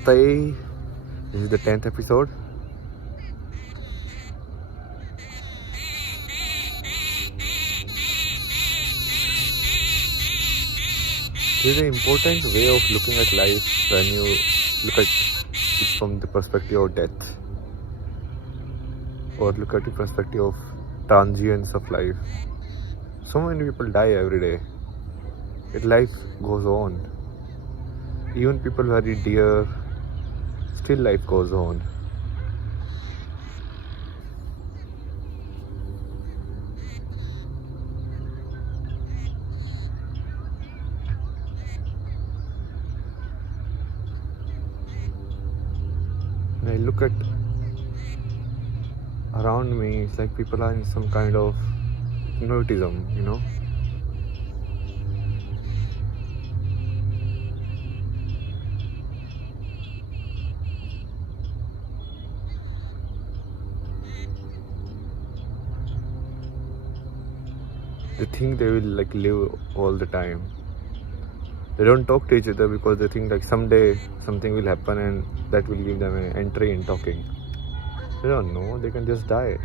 Namaste. This is the 10th episode. There is an important way of looking at life when you look at it from the perspective of death, or look at the perspective of transience of life. So many people die every day, yet life goes on. Even people very dear, still life goes on. When I look at around me, it's like people are in some kind of Notism, They think they will live all the time. They don't talk to each other because they think someday something will happen and that will give them an entry in talking. They don't know, they can just die.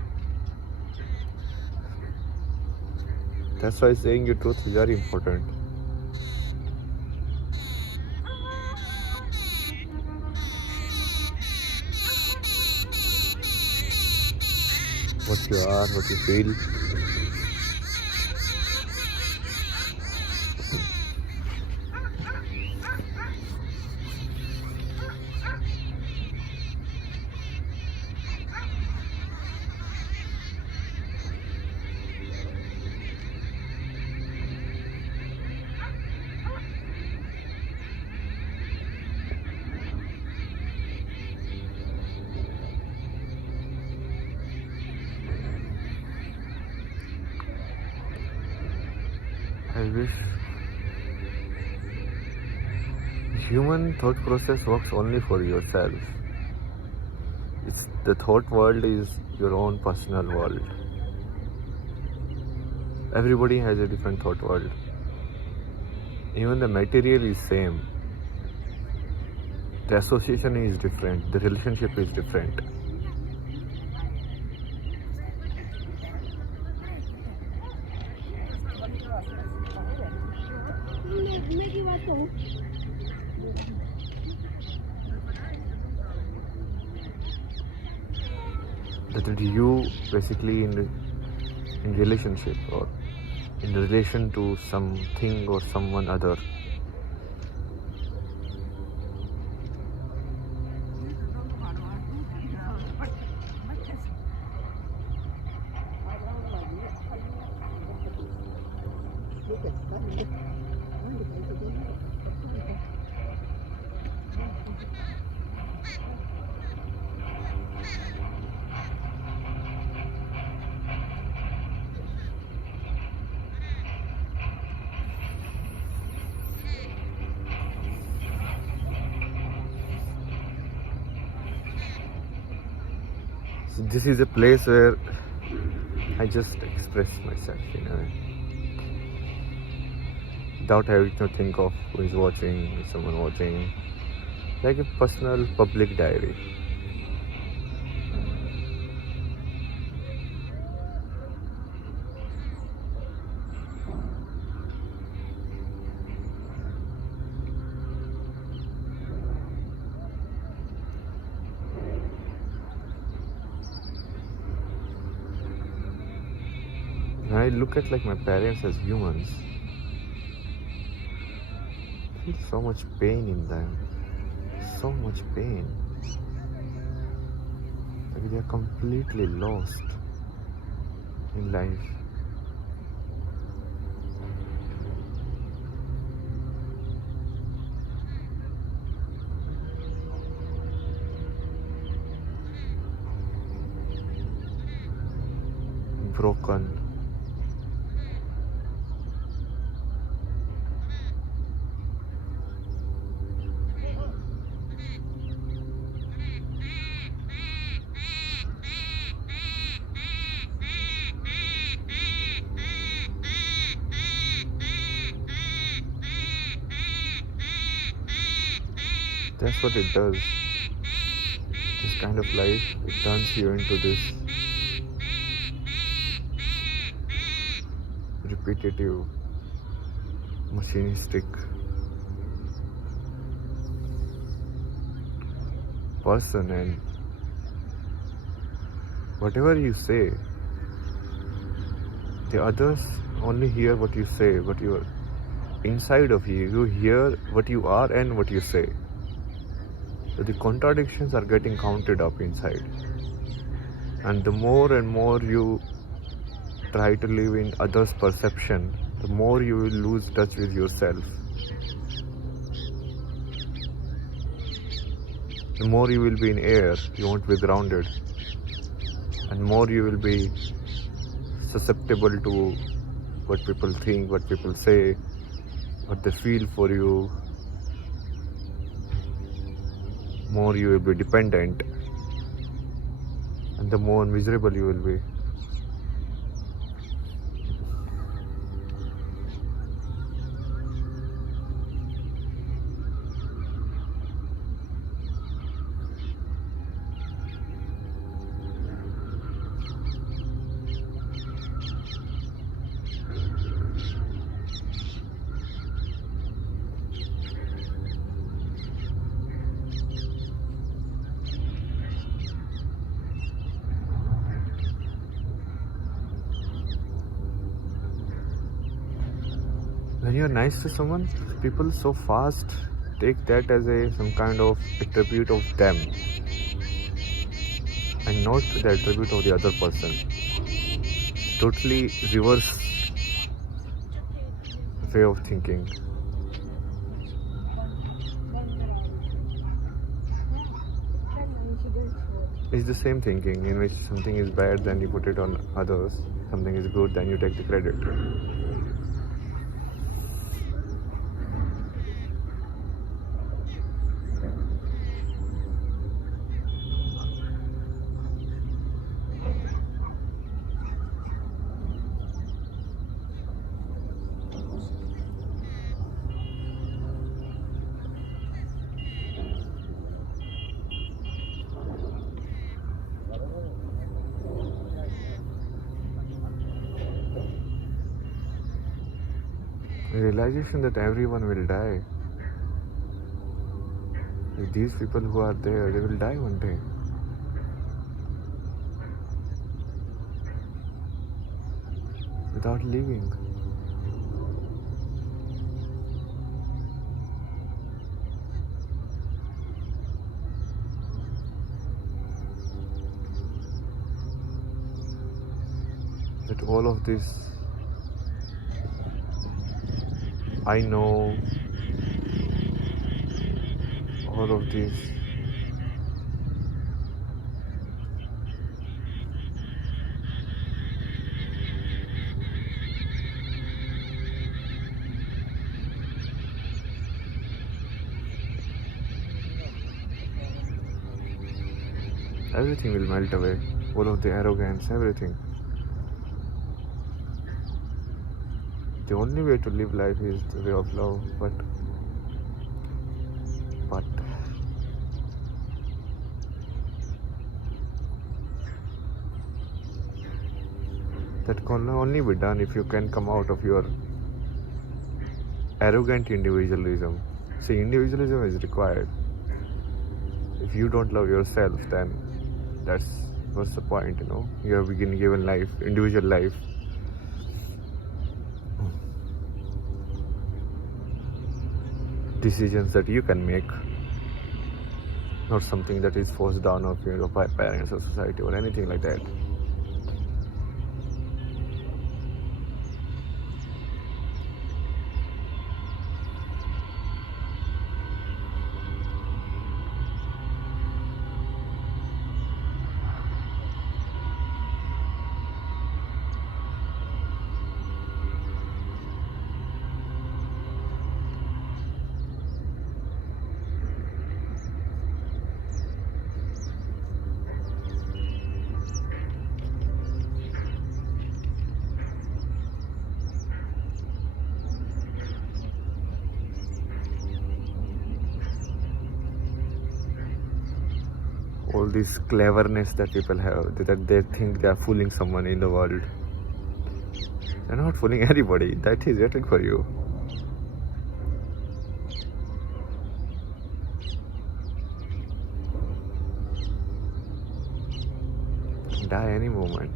That's why saying your truth is very important. What you are, what you feel. I wish human thought process works only for yourself. The thought world is your own personal world. Everybody has a different thought world. Even the material is same. The association is different. The relationship is different. That you basically in relationship or in relation to something or someone other. So this is a place where I just express myself in a way, without having to think of who is watching, is someone watching, like a personal public diary. When I look at my parents as humans, I feel so much pain in them. So much pain. They are completely lost in life. Broken. That's what it does. This kind of life, it turns you into this repetitive, machinistic person, and whatever you say, the others only hear what you say, what you are inside of you. You hear what you are and what you say. So the contradictions are getting counted up inside. And the more and more you try to live in others' perception, the more you will lose touch with yourself. The more you will be in air, you won't be grounded. And more you will be susceptible to what people think, what people say, what they feel for you. More you will be dependent, and the more miserable you will be. When you're nice to someone, people so fast take that as some kind of attribute of them and not the attribute of the other person. Totally reverse way of thinking. It's the same thinking in which something is bad, then you put it on others. Something is good, then you take the credit. The realization that everyone will die. Like these people who are there, they will die one day. Without leaving. That all of this I know, all of this everything will melt away. All of the arrogance, everything. The only way to live life is the way of love, but that can only be done if you can come out of your arrogant individualism. See, individualism is required. If you don't love yourself, then what's the point, you know? You have been given life, individual life. Decisions that you can make, not something that is forced down on you by parents or society or anything like that. all this cleverness that people have, that they think they are fooling someone in the world. They're not fooling anybody. That is waiting for you. Die any moment.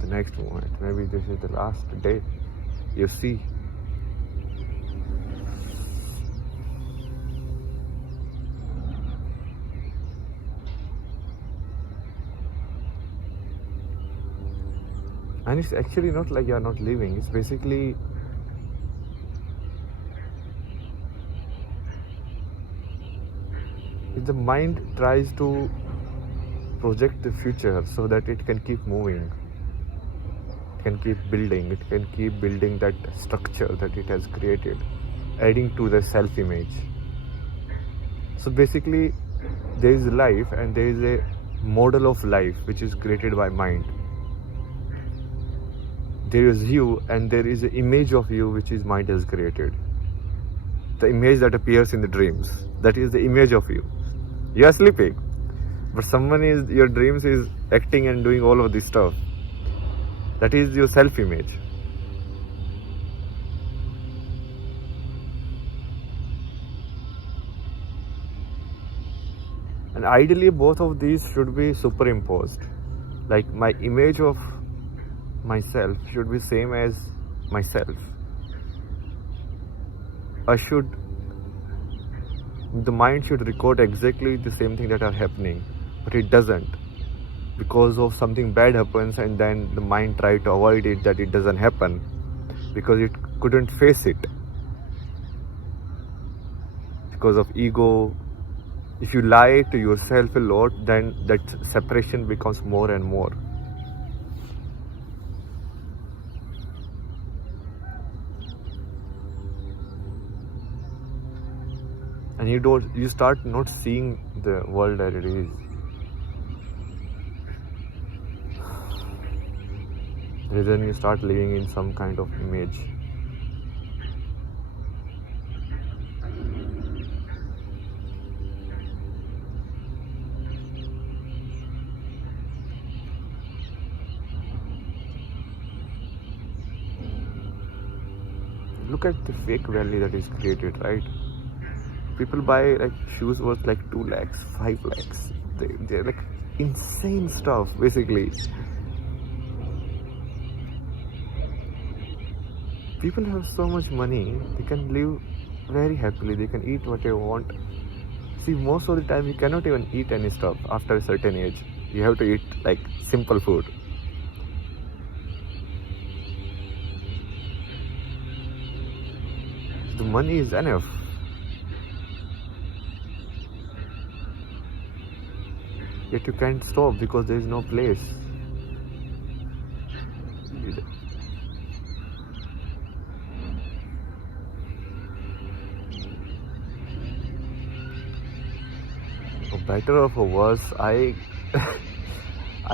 The next moment. Maybe this is the last day. You see. And it's actually not like you're not living. It's basically if the mind tries to project the future so that it can keep moving, it can keep building, it can keep building that structure that it has created, adding to the self-image. So basically there is life and there is a model of life which is created by mind. There is you and there is an image of you which is mind has created. The image that appears in the dreams, that is the image of you. You are sleeping, but someone is, your dreams is acting and doing all of this stuff. That is your self-image. And ideally both of these should be superimposed. Like my image of myself should be same as myself. The mind should record exactly the same thing that are happening, but it doesn't, because of something bad happens and then the mind try to avoid it, that it doesn't happen because it couldn't face it because of ego. If you lie to yourself a lot, then that separation becomes more and more. And you start not seeing the world as it is. Then you start living in some kind of image. Look at the fake value that is created, right? People buy like shoes worth like 2 lakhs, 5 lakhs. They're like insane stuff, basically. People have so much money, they can live very happily, they can eat what they want. See, most of the time you cannot even eat any stuff after a certain age. You have to eat like simple food. The money is enough. Yet you can't stop because there is no place. For better or for worse, I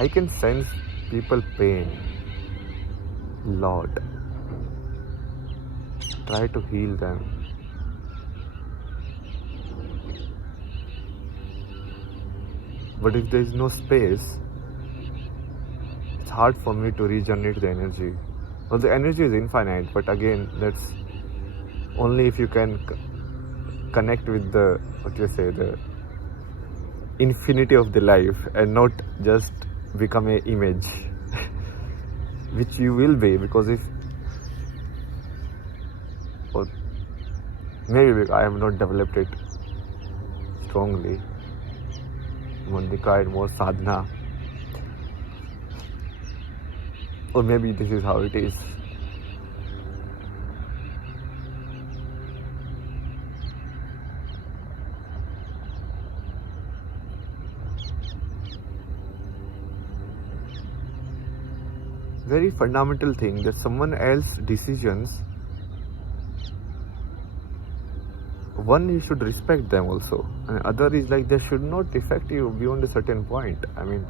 can sense people pain a lot. Try to heal them. But if there is no space, it's hard for me to regenerate the energy. Well, the energy is infinite, but again, that's only if you can connect with the, the infinity of the life and not just become an image, which you will be, because if, or maybe I have not developed it strongly. More required more sadhana, or maybe this is how it is. Very fundamental thing that someone else's decisions, one, you should respect them also, and other is like they should not affect you beyond a certain point. I mean,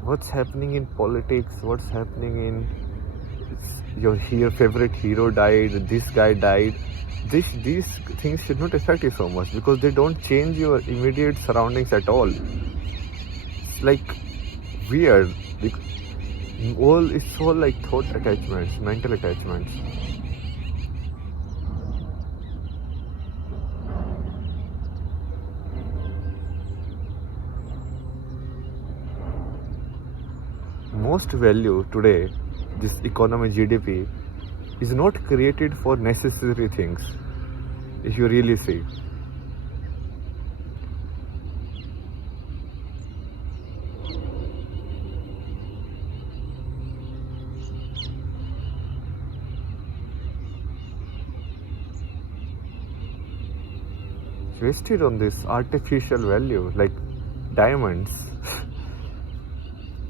what's happening in politics, what's happening in your favorite hero died, this guy died. These things should not affect you so much because they don't change your immediate surroundings at all. It's like weird. It's all like thought attachments, mental attachments. Most value today, this economy GDP, is not created for necessary things, if you really see. It's wasted on this artificial value, like diamonds.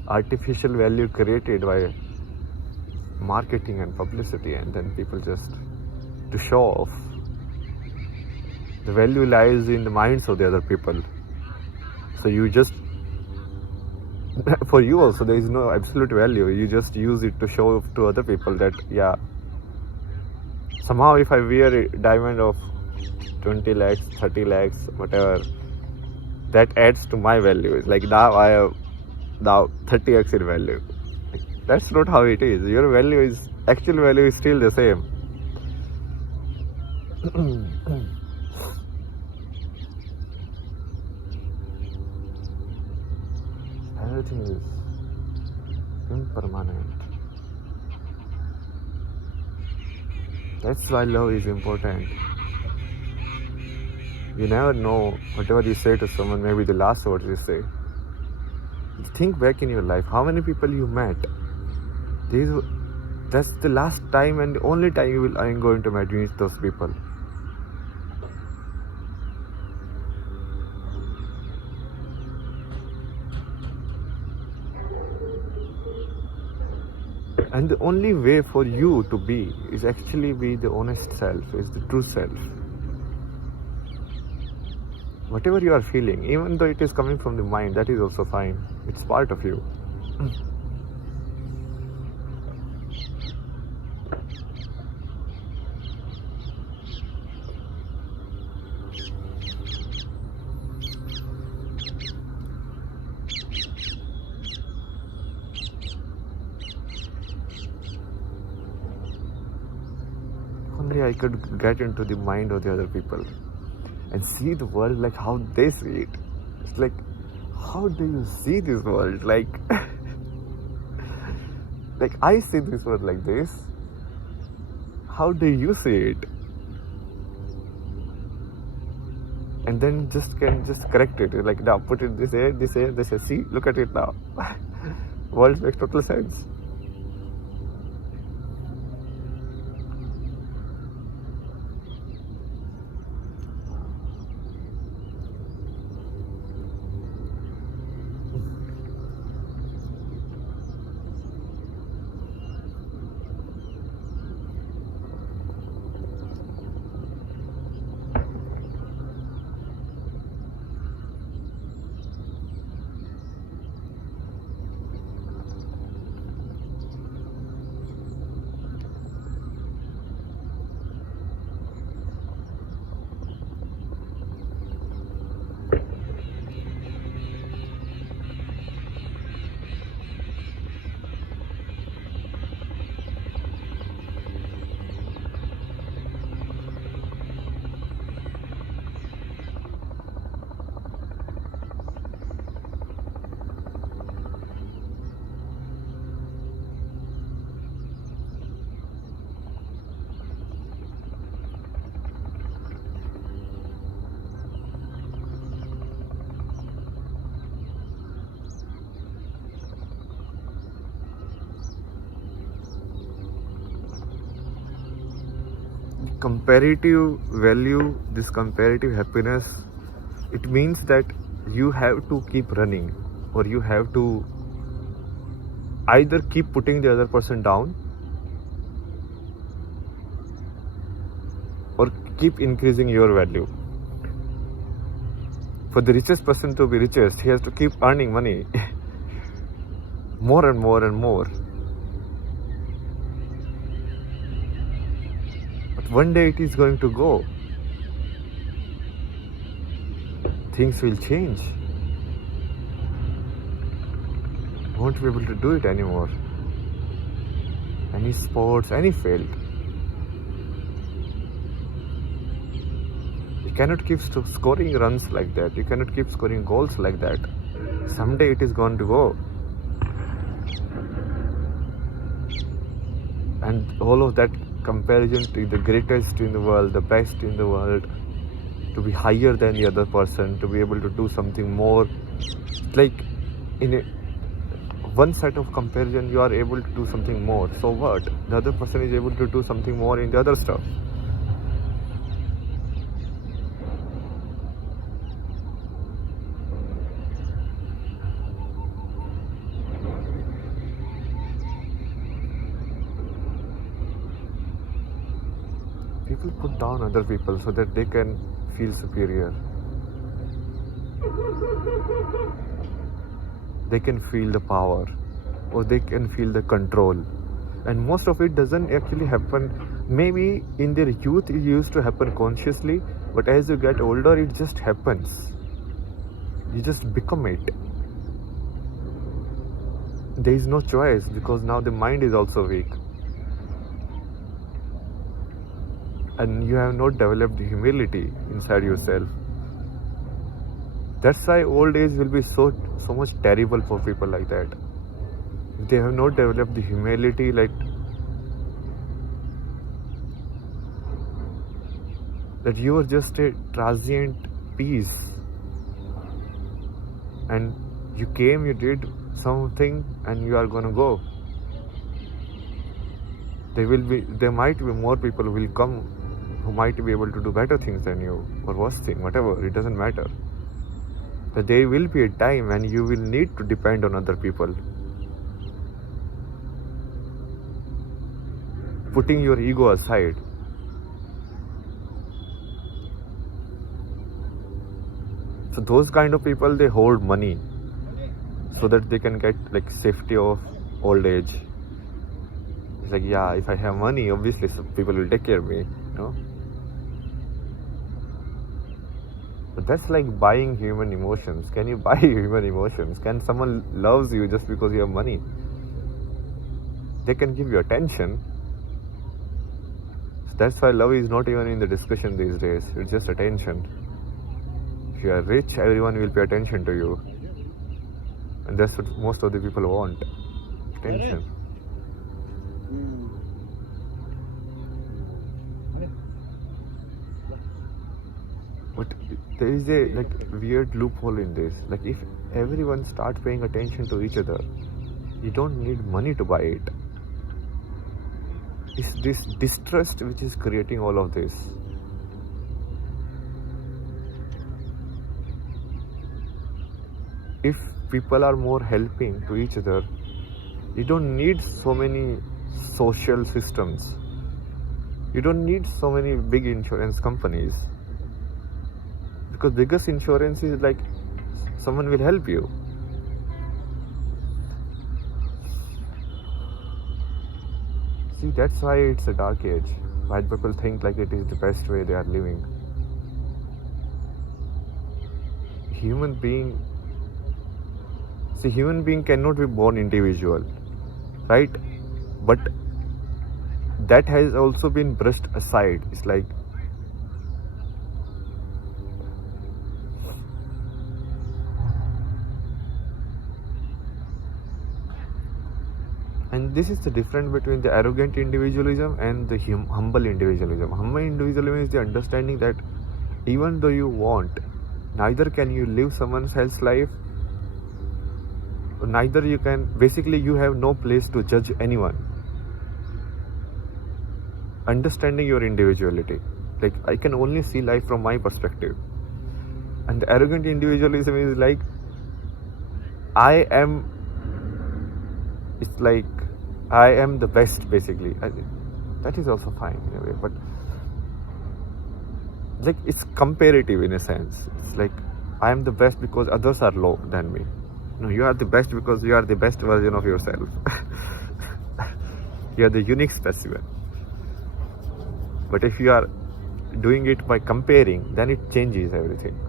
Artificial value created by marketing and publicity, and then people just to show off. The value lies in the minds of the other people. So you just, for you also, there is no absolute value. You just use it to show off to other people that, yeah, somehow if I wear a diamond of 20 lakhs, 30 lakhs, whatever, that adds to my value. It's like now I have 30x in value. That's not how it is. Your actual value is still the same. Everything is impermanent. That's why love is important. You never know, whatever you say to someone, maybe the last words you say. Think back in your life, how many people you met. That's the last time and the only time you are going to meet those people. And the only way for you to be is actually be the honest self, is the true self. Whatever you are feeling, even though it is coming from the mind, that is also fine. It's part of you. Only I could get into the mind of the other people and see the world like how they see it. It's like, how do you see this world? Like I see this world like this. How do you see it? And then can correct it. Like now, put it this way. See, look at it now. World makes total sense. Comparative value, this comparative happiness, it means that you have to keep running, or you have to either keep putting the other person down or keep increasing your value. For the richest person to be richest, he has to keep earning money more and more and more. But one day it is going to go. Things will change. Won't be able to do it anymore. Any sports, any field. You cannot keep scoring runs like that. You cannot keep scoring goals like that. Someday it is going to go. And all of that comparison to the greatest in the world, the best in the world, to be higher than the other person, to be able to do something more. Like in one set of comparison, you are able to do something more. So what? The other person is able to do something more in the other stuff. People put down other people so that they can feel superior. They can feel the power, or they can feel the control. And most of it doesn't actually happen. Maybe in their youth it used to happen consciously, but as you get older it just happens. You just become it. There is no choice, because now the mind is also weak. And you have not developed humility inside yourself. That's why old age will be so much terrible for people like that. If they have not developed the humility, like that you are just a transient piece, and you came, you did something, and you are gonna go. There might be more people who will come who might be able to do better things than you, or worse thing, whatever, it doesn't matter. That there will be a time when you will need to depend on other people. Putting your ego aside. So those kind of people, they hold money so that they can get like safety of old age. It's like, yeah, if I have money, obviously people will take care of me, you know. But that's like buying human emotions. Can you buy human emotions? Can someone loves you just because you have money? They can give you attention. So that's why love is not even in the discussion these days. It's just attention. If you are rich, everyone will pay attention to you. And that's what most of the people want. Attention. But there is a like weird loophole in this. Like if everyone starts paying attention to each other, you don't need money to buy it. It's this distrust which is creating all of this. If people are more helping to each other, you don't need so many social systems. You don't need so many big insurance companies. Because biggest insurance is like someone will help you. See, that's why it's a dark age. Why people think like it is the best way they are living. Human being cannot be born individual, right? But that has also been brushed aside. It's like and this is the difference between the arrogant individualism and the humble individualism. Humble individualism is the understanding that even though you want, neither can you live someone else's life, neither you can, basically you have no place to judge anyone. Understanding your individuality, like I can only see life from my perspective. And the arrogant individualism is like it's like I am the best, basically. That is also fine in a way, but like it's comparative in a sense. It's like I am the best because others are low than me. No, you are the best because you are the best version of yourself. You are the unique specimen. But if you are doing it by comparing, then it changes everything.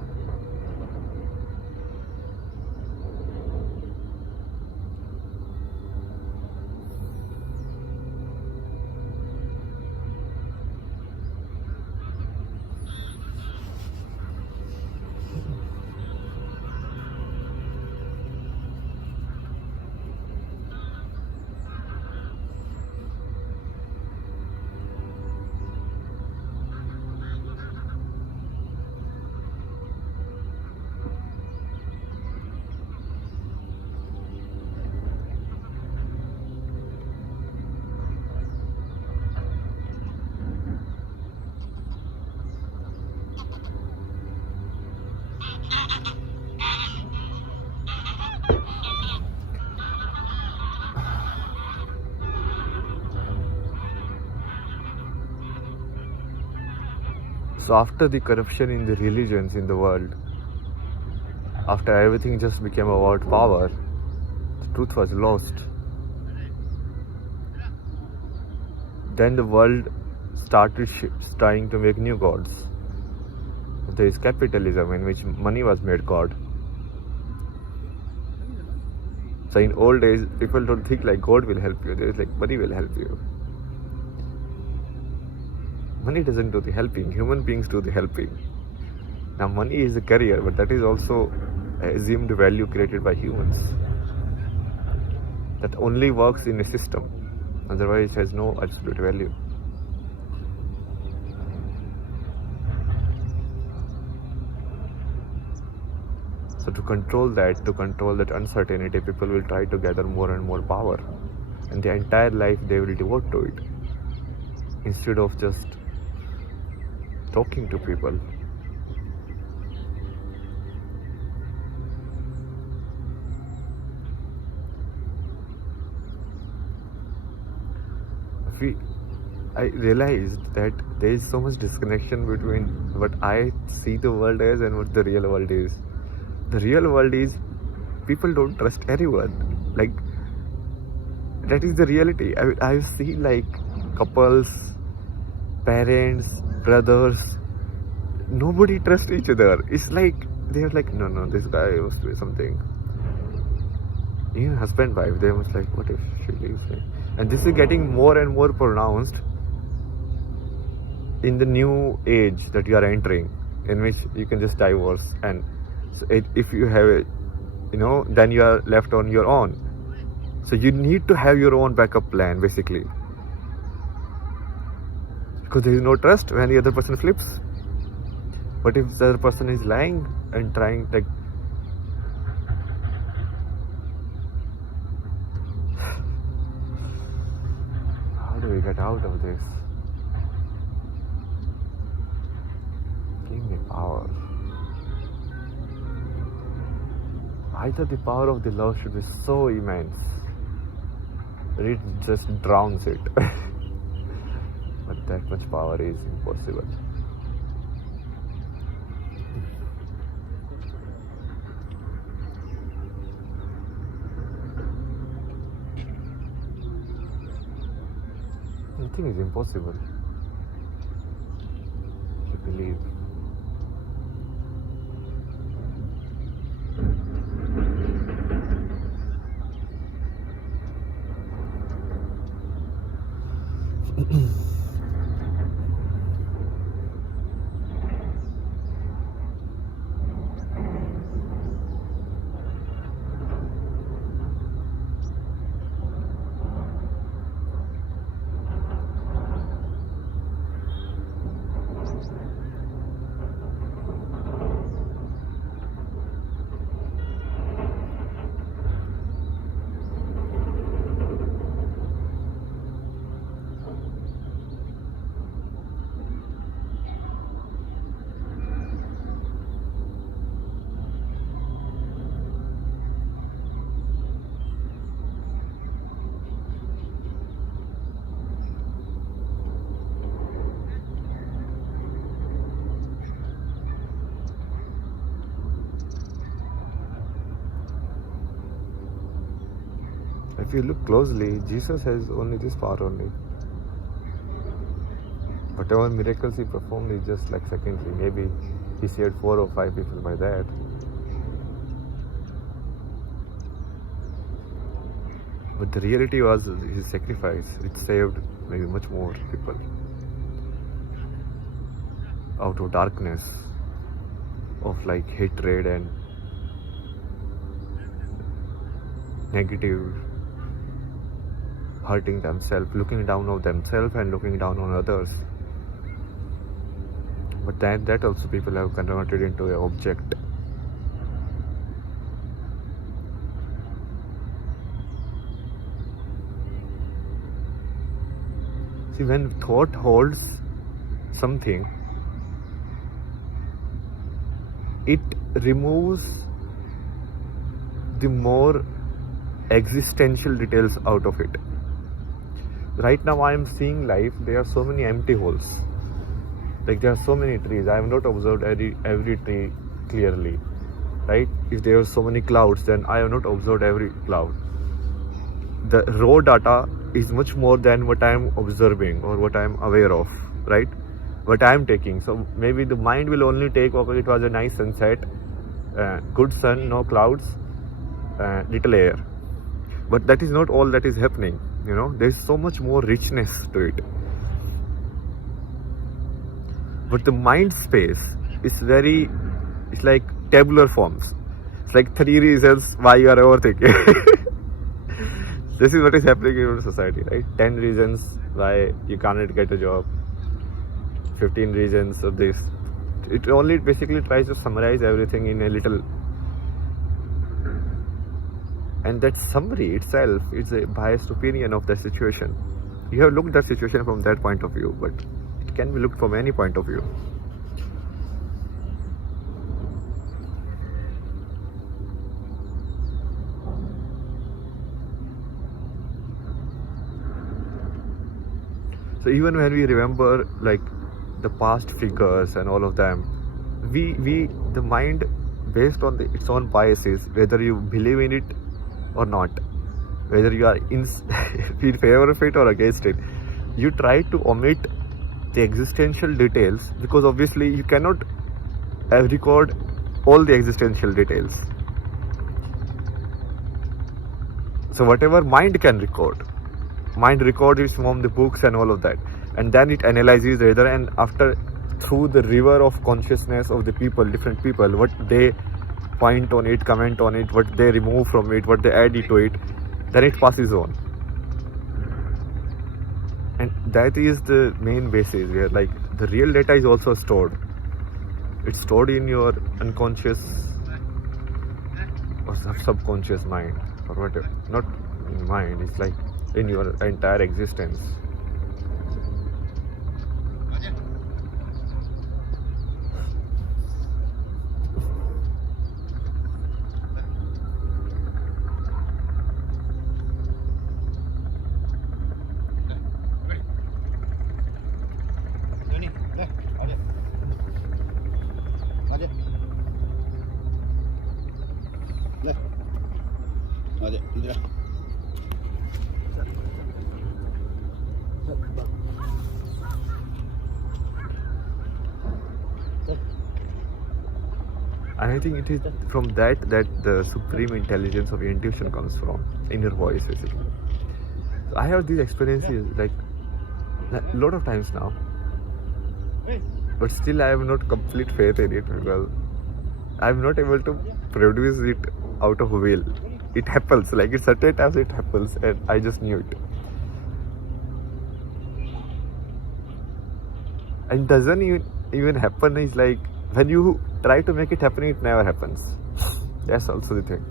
So after the corruption in the religions in the world, after everything just became about power, the truth was lost. Then the world started trying to make new gods. There is capitalism, in which money was made God. So in old days, people don't think like God will help you. There is like money will help you. Money doesn't do the helping. Human beings do the helping. Now money is a career, but that is also assumed value created by humans. That only works in a system. Otherwise it has no absolute value. So to control that uncertainty, people will try to gather more and more power. And their entire life they will devote to it. Instead of just talking to people. I realized that there is so much disconnection between what I see the world as and what the real world is. The real world is people don't trust anyone. Like, that is the reality. I've seen like couples, parents, brothers, nobody trusts each other. It's like they're like, no, this guy must be something. Even husband wife, they must like, what if she leaves me? And this is getting more and more pronounced in the new age that you are entering, in which you can just divorce, and so if you have it, then you are left on your own. So you need to have your own backup plan, basically, because there is no trust when the other person flips. What if the other person is lying and trying, like, how do we get out of this? Give me power. Either the power of the love should be so immense that it just drowns it. But that much power is impossible. Nothing is impossible. You believe. If you look closely, Jesus has only this power only. whatever miracles he performed is just like secondary. Maybe he saved 4 or 5 people by that. But the reality was his sacrifice. It saved maybe much more people out of darkness, of like hatred and negative, hurting themselves, looking down on themselves and looking down on others. But that also people have converted into an object. See, when thought holds something, it removes the more existential details out of it. Right now I am seeing life, there are so many empty holes. Like there are so many trees. I have not observed every tree clearly. Right? If there are so many clouds, then I have not observed every cloud. The raw data is much more than what I am observing or what I am aware of, right? What I am taking. So maybe the mind will only take, okay, it was a nice sunset, good sun, no clouds, little air. But that is not all that is happening. You know, there is so much more richness to it. But the mind space is it's like tabular forms. It's like 3 reasons why you are overthinking. This is what is happening in our society, right? 10 reasons why you cannot get a job. 15 reasons of this. It only basically tries to summarize everything in a little. And that summary itself is a biased opinion of the situation. You have looked at the situation from that point of view, but it can be looked from any point of view. So even when we remember like the past figures and all of them, the mind, based on its own biases, whether you believe in it or not, whether you are in favor of it or against it, you try to omit the existential details, because obviously you cannot record all the existential details. So whatever mind can record, mind records it from the books and all of that, and then it analyzes whether, and after, through the river of consciousness of the people, different people, what they point on it, comment on it, what they remove from it, what they add to it, then it passes on. And that is the main basis where like the real data is also stored. It's stored in your unconscious or subconscious mind, or whatever. Not mind, it's like in your entire existence. And I think it is from that the supreme intelligence of intuition comes from, inner voice basically. So I have these experiences like a lot of times now, but still I have not complete faith in it, because I am not able to produce it out of will. It happens, like at certain times it happens, and I just knew it. And doesn't even happen is like when you try to make it happen, it never happens. That's also the thing.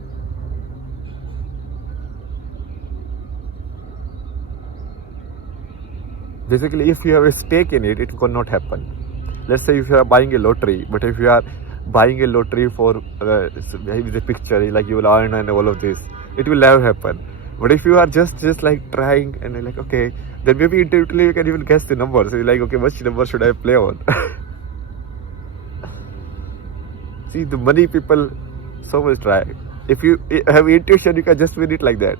Basically, if you have a stake in it, it will not happen. Let's say if you are buying a lottery, but if you are buying a lottery for the picture, like you will earn and all of this, it will never happen. But if you are just like trying and you're like, okay, then maybe intuitively you can even guess the numbers. So you're like, okay, which number should I play on? See, the money people so much try. If you have intuition, you can just win it like that.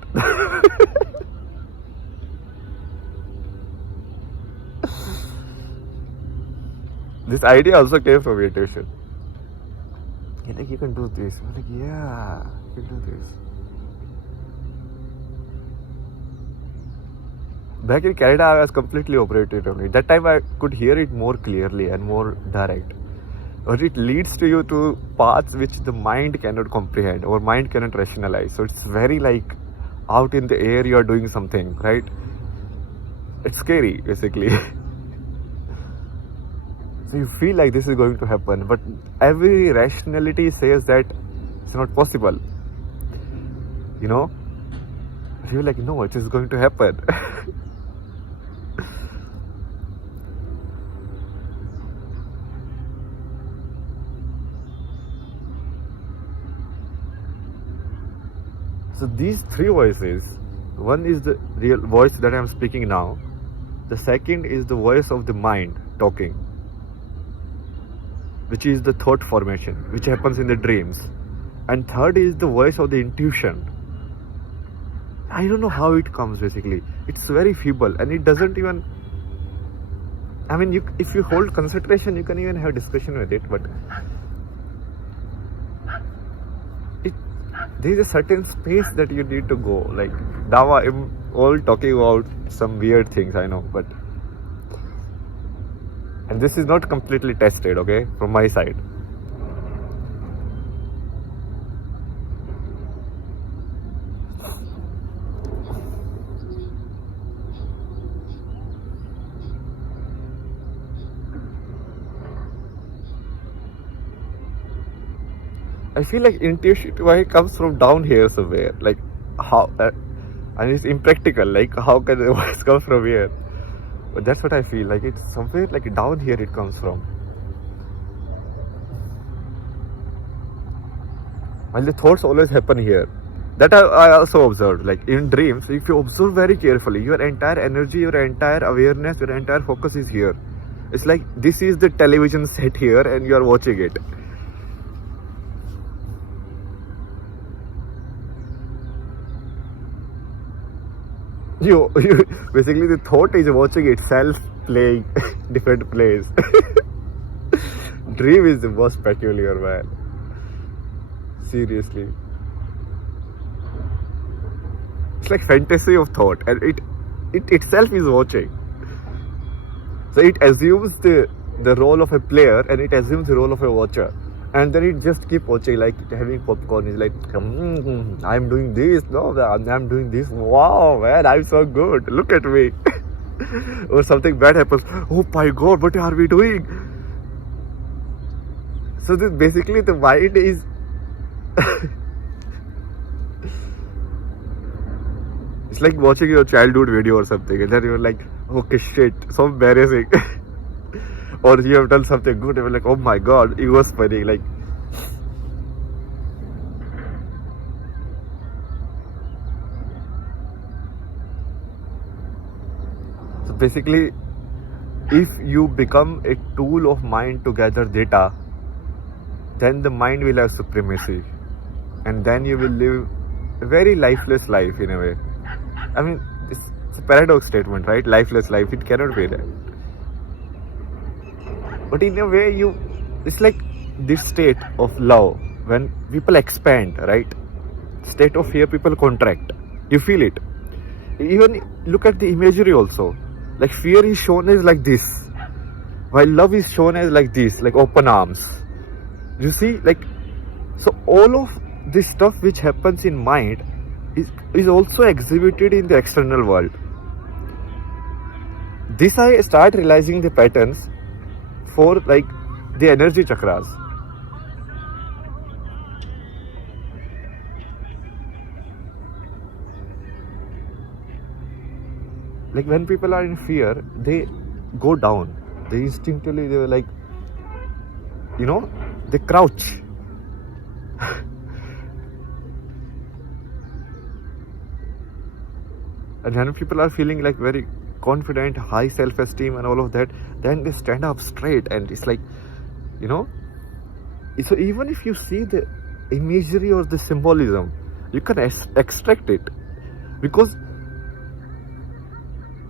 This idea also came from intuition. You're like, you can do this. I'm like, yeah, you can do this. Back in Canada, I was completely operated on it. That time I could hear it more clearly and more direct. But it leads to you to paths which the mind cannot comprehend or mind cannot rationalize. So it's very like out in the air, you are doing something, right? It's scary, basically. So you feel like this is going to happen, but every rationality says that it's not possible. You know? But you're like, no, it is going to happen. So these three voices, one is the real voice that I am speaking now. The second is the voice of the mind talking, which is the thought formation, which happens in the dreams. And third is the voice of the intuition. I don't know how it comes, basically. It's very feeble and it doesn't even... I mean, if you hold concentration, you can even have discussion with it, but... there is a certain space that you need to go. Like, now I'm all talking about some weird things, I know, but... And this is not completely tested, okay, from my side. I feel like intuition comes from down here somewhere. Like, how... and it's impractical. Like, how can the voice come from here? But that's what I feel. Like, it's somewhere like down here it comes from. While the thoughts always happen here. That I also observed. Like, in dreams, if you observe very carefully, your entire energy, your entire awareness, your entire focus is here. It's like this is the television set here and you are watching it. You basically the thought is watching itself playing different plays. Dream is the most peculiar, man. Seriously. It's like fantasy of thought, and it itself is watching. So it assumes the role of a player and it assumes the role of a watcher. And then it just keep watching, like having popcorn. Is like, I'm doing this. No, I'm doing this. Wow, man, I'm so good. Look at me. Or something bad happens. Oh my God, what are we doing? So this basically the mind is. It's like watching your childhood video or something, and then you're like, okay, shit, so embarrassing. Or you have done something good, and you're like, oh my God, it was funny. Like, so basically, if you become a tool of mind to gather data, then the mind will have supremacy, and then you will live a very lifeless life in a way. I mean, it's a paradox statement, right? Lifeless life, it cannot be that. But in a way, it's like this state of love when people expand, right? State of fear, people contract. You feel it. Even look at the imagery also. Like fear is shown as like this, while love is shown as like this, like open arms. You see, like, so all of this stuff which happens in mind is also exhibited in the external world. This I start realizing the patterns for like the energy chakras. Like when people are in fear, they go down. They instinctively, they're like, they crouch. And when people are feeling like very confident, high self-esteem and all of that, then they stand up straight, and it's like, so even if you see the imagery or the symbolism, you can extract it, because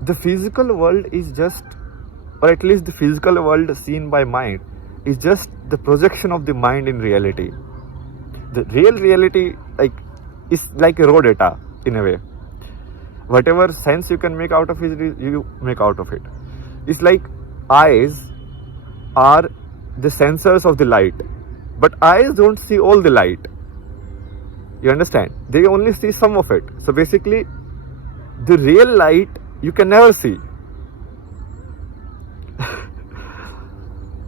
the physical world is just or at least the physical world seen by mind, is just the projection of the mind in reality. The real reality, like, is like a raw data in a way. Whatever sense you can make out of it, you make out of it. It's like eyes are the sensors of the light, but eyes don't see all the light. You understand? They only see some of it. So basically, the real light you can never see.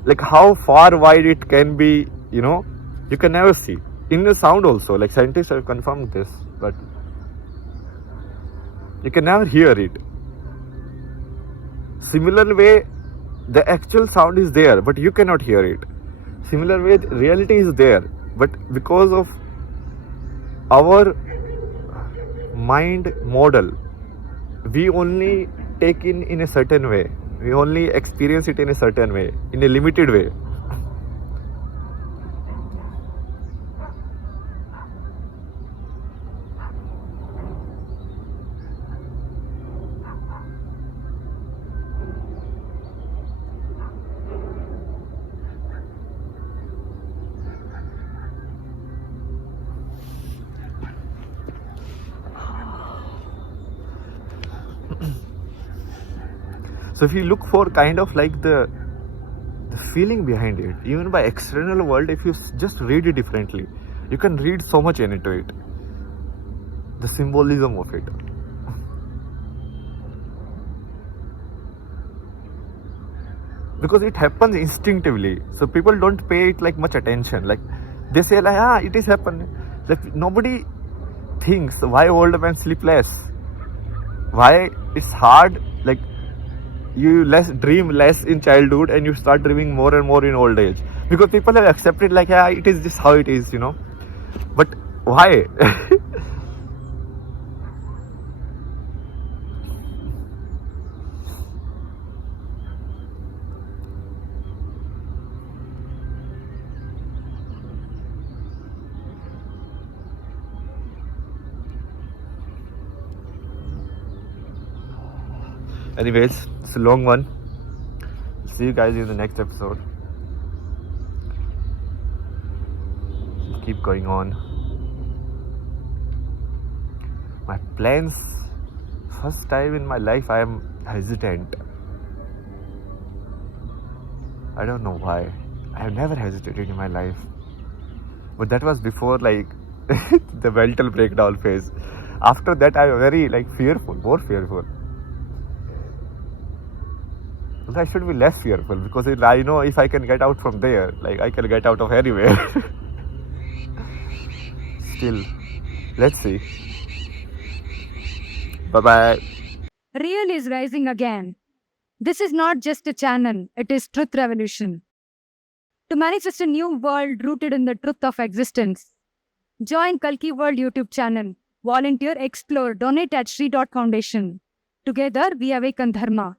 Like how far wide it can be, you can never see. In the sound also, like scientists have confirmed this, but you can never hear it. Similar way, the actual sound is there, but you cannot hear it. Similar way, reality is there, but because of our mind model, we only take in a certain way. We only experience it in a certain way, in a limited way. So if you look for kind of like the feeling behind it, even by external world, if you just read it differently, you can read so much into it. The symbolism of it. Because it happens instinctively. So people don't pay it like much attention. Like they say like, it is happening. Like nobody thinks why old men sleep less. Why it's hard, like you dream less in childhood and you start dreaming more and more in old age, because people have accepted like it is just how it is, but why? Anyways, it's a long one. See you guys in the next episode. Keep going on. My plans, first time in my life I am hesitant. I don't know why. I have never hesitated in my life. But that was before like the mental breakdown phase. After that I am very fearful, more fearful. I should be less fearful, because I know if I can get out from there, I can get out of anywhere. Still, let's see. Bye-bye. Real is rising again. This is not just a channel, it is truth revolution. To manifest a new world rooted in the truth of existence, join Kalki World YouTube channel. Volunteer, explore, donate at Shri Foundation. Together we awaken Dharma.